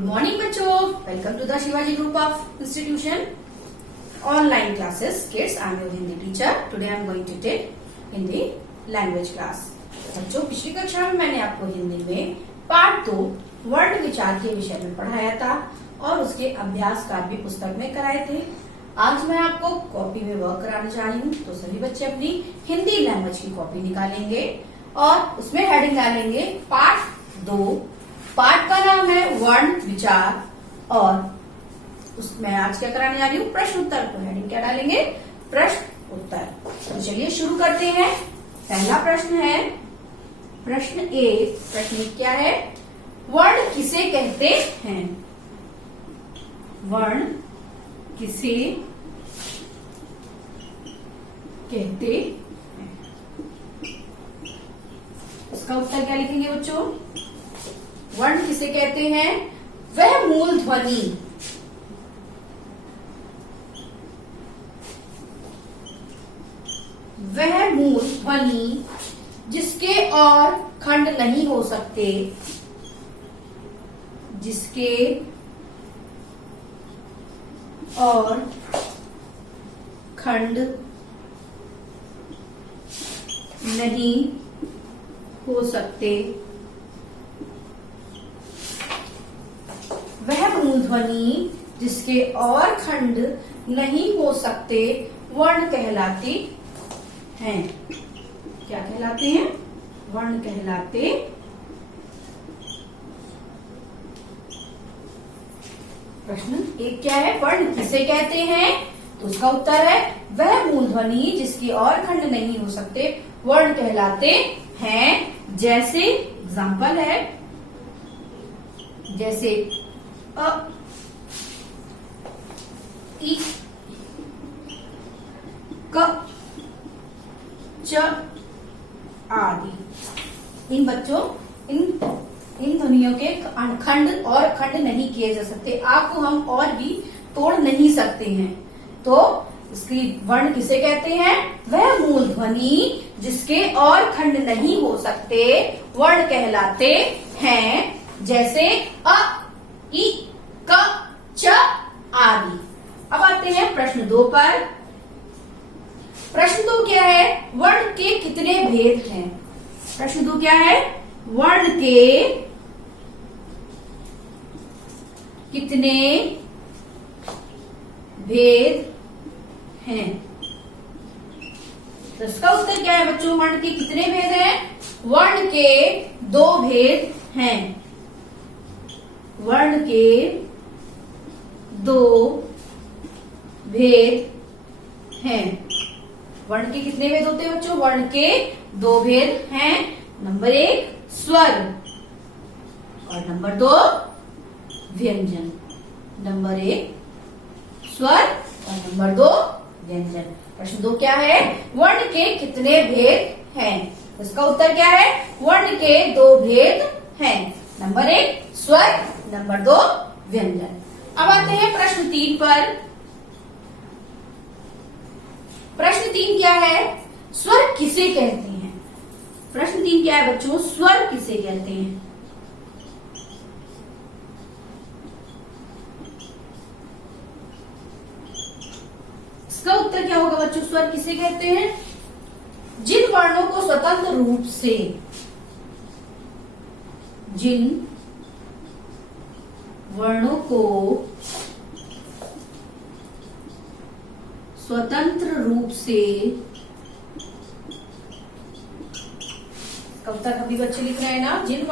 Good morning बच्चों, welcome to the Shivaji group of institution online classes kids. I am your Hindi teacher. Today I am going to take Hindi language class. बच्चों, पिछली कक्षा में मैंने आपको हिंदी में पार्ट 2 वर्ण विचार के विषय में पढ़ाया था और उसके अभ्यास कार्य भी पुस्तक में कराए थे। आज मैं आपको कॉपी में वर्क कराने जा रही हूँ, तो सभी बच्चे अपनी हिंदी लैंग्वेज की कॉपी निकालेंगे और उसमें हेडिंग डालेंगे पार्ट 2। पाठ का नाम है वर्ण विचार और उसमें आज क्या कराने जा रही हूँ, प्रश्न उत्तर। तो हेडिंग क्या डालेंगे, प्रश्न उत्तर। तो चलिए शुरू करते हैं। पहला प्रश्न है प्रश्न 1। प्रश्न 1 क्या है, वर्ण किसे कहते हैं? वर्ण किसे कहते हैं? इसका उत्तर क्या लिखेंगे बच्चों? वर्ण किसे कहते हैं? वह मूल ध्वनि जिसके और खंड नहीं हो सकते, जिसके और खंड नहीं हो सकते, वह मूल ध्वनि जिसके और खंड नहीं हो सकते वर्ण कहलाते हैं। क्या कहलाते हैं? वर्ण कहलाते। प्रश्न 1 क्या है, वर्ण किसे कहते हैं? तो उसका उत्तर है वह मूल ध्वनि जिसके और खंड नहीं हो सकते वर्ण कहलाते हैं। जैसे एग्जाम्पल है, जैसे अ, इ, क, च आदि। इन बच्चों इन ध्वनियों के खंड और खंड नहीं किए जा सकते। आपको हम और भी तोड़ नहीं सकते हैं। तो इसकी वर्ण किसे कहते हैं? वह मूल ध्वनि जिसके और खंड नहीं हो सकते वर्ण कहलाते हैं। जैसे अ, इ, क, च आदि। अब आते हैं प्रश्न 2 पर। प्रश्न 2 क्या है, वर्ण के कितने भेद हैं? प्रश्न 2 क्या है, वर्ण के कितने भेद हैं? तो इसका उत्तर क्या है बच्चों? वर्ण के कितने भेद हैं? वर्ण के 2 भेद हैं। वर्ण के 2 भेद हैं। वर्ण के कितने भेद होते हैं बच्चों? वर्ण के 2 भेद हैं। नंबर 1 स्वर और नंबर 2 व्यंजन। नंबर 1 स्वर और नंबर 2 व्यंजन। प्रश्न 2 क्या है, वर्ण के कितने भेद हैं? इसका उत्तर क्या है? वर्ण के 2 भेद हैं। नंबर 1 स्वर, नंबर 2 व्यंजन। अब आते हैं प्रश्न 3 पर। प्रश्न 3 क्या है, स्वर किसे कहते हैं? प्रश्न 3 क्या है बच्चों? स्वर किसे कहते हैं? इसका उत्तर क्या होगा बच्चों? स्वर किसे कहते हैं? जिन वर्णों को स्वतंत्र रूप से, जिन वर्णों को स्वतंत्र रूप से, कब तक अभी बच्चे लिख रहे हैं ना, जिन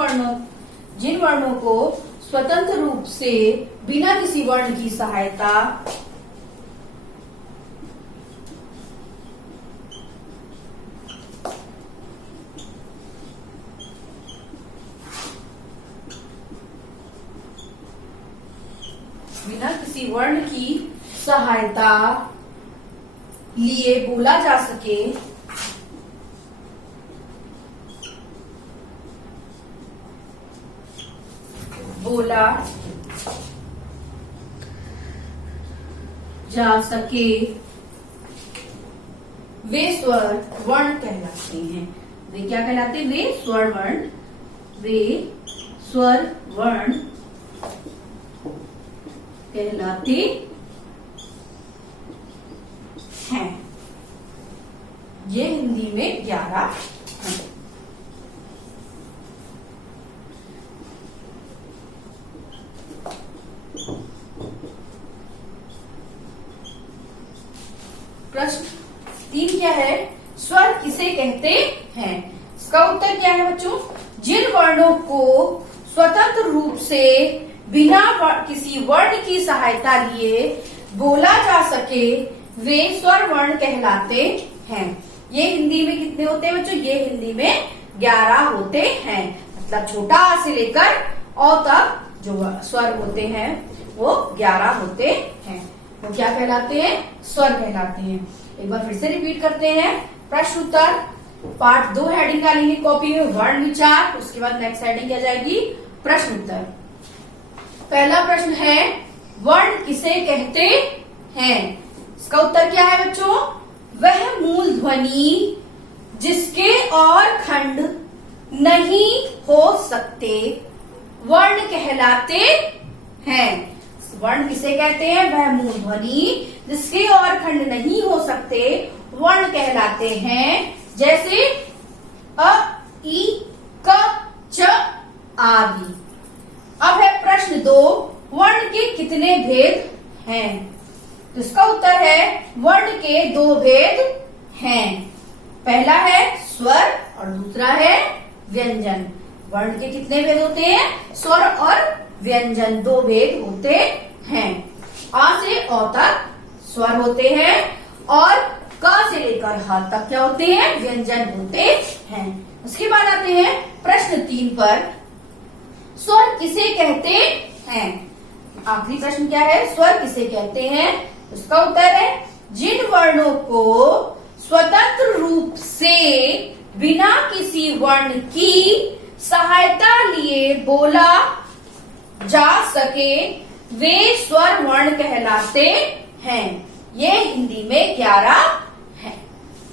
वर्णों को स्वतंत्र रूप से बिना किसी वर्ण की सहायता वर्ण की सहायता लिए बोला जा सके, बोला जा सके, वे स्वर वर्ण कहलाते हैं। वे क्या कहलाते हैं? वे स्वर वर्ण, वे स्वर वर्ण कहलाते हैं। ये हिंदी में 11 हैं। प्रश्न 3 क्या है? स्वर किसे कहते हैं? इसका उत्तर क्या है बच्चों? जिन वर्णों को स्वतंत्र रूप से बिना किसी वर्ण की सहायता लिए बोला जा सके वे स्वर वर्ण कहलाते हैं। ये हिंदी में कितने होते हैं बच्चों? ये हिंदी में 11 होते हैं। मतलब छोटा आ से लेकर औ तक जो स्वर होते हैं वो 11 होते हैं। वो क्या कहलाते हैं? स्वर कहलाते हैं। एक बार फिर से रिपीट करते हैं। प्रश्न उत्तर पार्ट 2 हेडिंग डालेंगे कॉपी में, वर्ण विचार। उसके बाद नेक्स्ट हेडिंग क्या जाएगी? प्रश्न उत्तर। पहला प्रश्न है, वर्ण किसे कहते हैं? इसका उत्तर क्या है बच्चों? वह मूल ध्वनि जिसके और खंड नहीं हो सकते वर्ण कहलाते हैं। वर्ण किसे कहते हैं? वह मूल ध्वनि जिसके और खंड नहीं हो सकते वर्ण कहलाते हैं। जैसे अ, ई, क, च आदि। अब है प्रश्न 2, वर्ण के कितने भेद हैं? तो इसका उत्तर है वर्ण के 2 भेद हैं। पहला है स्वर और दूसरा है व्यंजन। वर्ण के कितने भेद होते हैं? स्वर और व्यंजन 2 भेद होते हैं। आ से औ तक स्वर होते हैं और क से लेकर ह तक क्या होते हैं? व्यंजन होते हैं। उसके बाद आते हैं प्रश्न 3 पर, स्वर किसे कहते हैं? आखिरी प्रश्न क्या है? स्वर किसे कहते हैं? उसका उत्तर है जिन वर्णों को स्वतंत्र रूप से बिना किसी वर्ण की सहायता लिए बोला जा सके वे स्वर वर्ण कहलाते हैं। ये हिंदी में 11 है।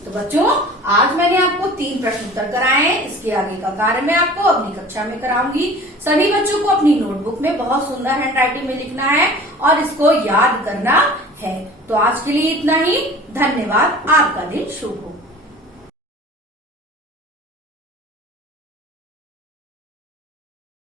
तो बच्चों आज मैंने आपको 3 प्रश्न उत्तर कराए हैं। इसके आगे का कार्य मैं आपको अपनी कक्षा में कराऊंगी। सभी बच्चों को अपनी नोटबुक में बहुत सुंदर हैंडराइटिंग में लिखना है और इसको याद करना है। तो आज के लिए इतना ही। धन्यवाद। आपका दिन शुभ हो।